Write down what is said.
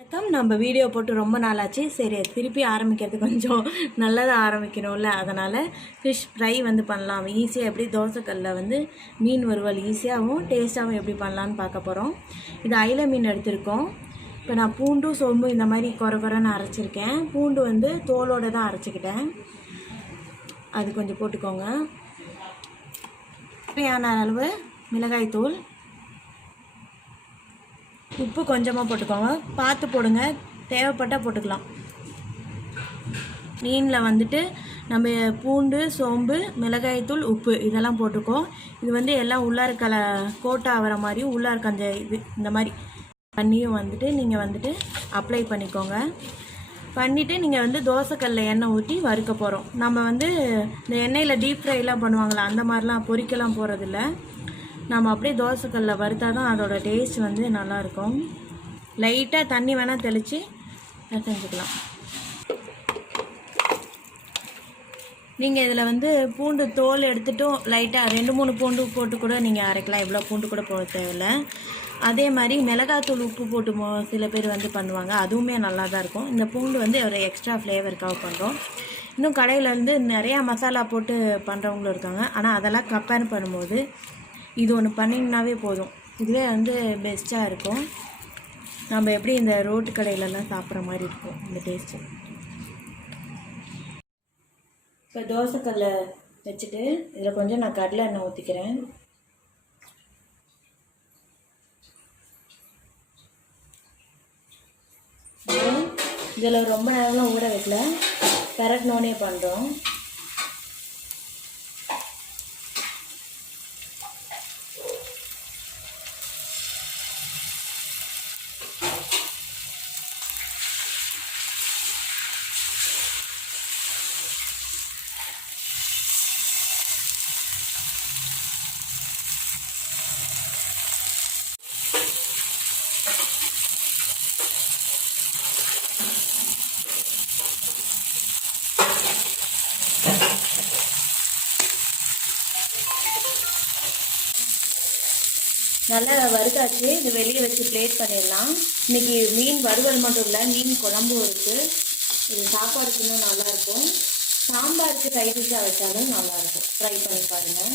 வணக்கம். நம்ம வீடியோ போட்டு ரொம்ப நாளாச்சு. சரி திருப்பி ஆரம்பிக்கிறது கொஞ்சம் நல்லதாக ஆரம்பிக்கணும்ல, அதனால் ஃபிஷ் ஃப்ரை பண்ணலாம். ஈஸியாக எப்படி தோசைக்கல்லில் மீன் வறுவல் ஈஸியாகவும் டேஸ்ட்டாகவும் எப்படி பண்ணலான்னு பார்க்க போகிறோம். இது அயிலை மீன் எடுத்திருக்கோம். இப்போ நான் பூண்டும் சோம்பு இந்த மாதிரி குறைன்னு அரைச்சிருக்கேன். பூண்டு தோலோடு தான் அரைச்சிக்கிட்டேன். அது கொஞ்சம் போட்டுக்கோங்க. தேவையான அளவு மிளகாய் தூள், உப்பு கொஞ்சமாக போட்டுக்கோங்க. பார்த்து போடுங்க, தேவைப்பட்டால் போட்டுக்கலாம். மீனில் நம்ம பூண்டு, சோம்பு, மிளகாய்த்தூள், உப்பு இதெல்லாம் போட்டுக்கோம். இது எல்லாம் உள்ளார கோட்டை ஆகிற மாதிரியும் உள்ளார்க்க அந்த இந்த மாதிரி தண்ணியும் நீங்கள் அப்ளை பண்ணிக்கோங்க. பண்ணிவிட்டு நீங்கள் தோசைக்கல்லில் எண்ணெய் ஊற்றி வறுக்க போகிறோம். நம்ம இந்த எண்ணெயில் டீப் ஃப்ரைலாம் பண்ணுவாங்களா, அந்த மாதிரிலாம் பொரிக்கலாம் போகிறதில்ல. நம்ம அப்படியே தோசைக்கல்லில் வறுத்தா தான் அதோட டேஸ்ட் நல்லாயிருக்கும். லைட்டாக தண்ணி வேணால் தெளித்து செஞ்சுக்கலாம். நீங்கள் இதில் பூண்டு தோல் எடுத்துட்டும் லைட்டாக 2-3 பூண்டு போட்டு கூட நீங்கள் அரைக்கலாம். இவ்வளோ பூண்டு கூட போட தேவையில்லை. அதே மாதிரி மிளகாத்தூள் உப்பு போட்டு சில பேர் பண்ணுவாங்க. அதுவுமே நல்லா தான் இருக்கும். இந்த பூண்டு ஒரு எக்ஸ்ட்ரா ஃப்ளேவருக்காக பண்ணுறோம். இன்னும் கடையில் நிறையா மசாலா போட்டு பண்ணுறவங்களும் இருக்காங்க. ஆனால் அதெல்லாம் கம்பேர் பண்ணும்போது இது ஒன்று பண்ணிங்கனாவே போதும். இதுவே பெஸ்ட்டாக இருக்கும். நம்ம எப்படி இந்த ரோட்டு கடையிலலாம் சாப்பிட்ற மாதிரி இருக்கும் இந்த டேஸ்ட்டு. இப்போ தோசைக்கல்லை வச்சுட்டு இதில் கொஞ்சம் நான் கடலை எண்ணெய் ஊற்றிக்கிறேன். இதில் ரொம்ப நேரம்லாம் ஊற வைக்கல, பெரட்னோனே பண்ணுறோம். நல்லா வறுத்தாச்சு. இது வெளியே வச்சு பிளேட் பண்ணிடலாம். இன்றைக்கி மீன் வறுவல் மட்டும் இல்லை, மீன் குழம்பும் இருக்குது. இது சாப்பாடுக்கு இன்னும் நல்லாயிருக்கும். சாம்பாருக்கு சைட் டிஷ்ஷாக வச்சாலும் நல்லாயிருக்கும். ட்ரை பண்ணி பாருங்கள்.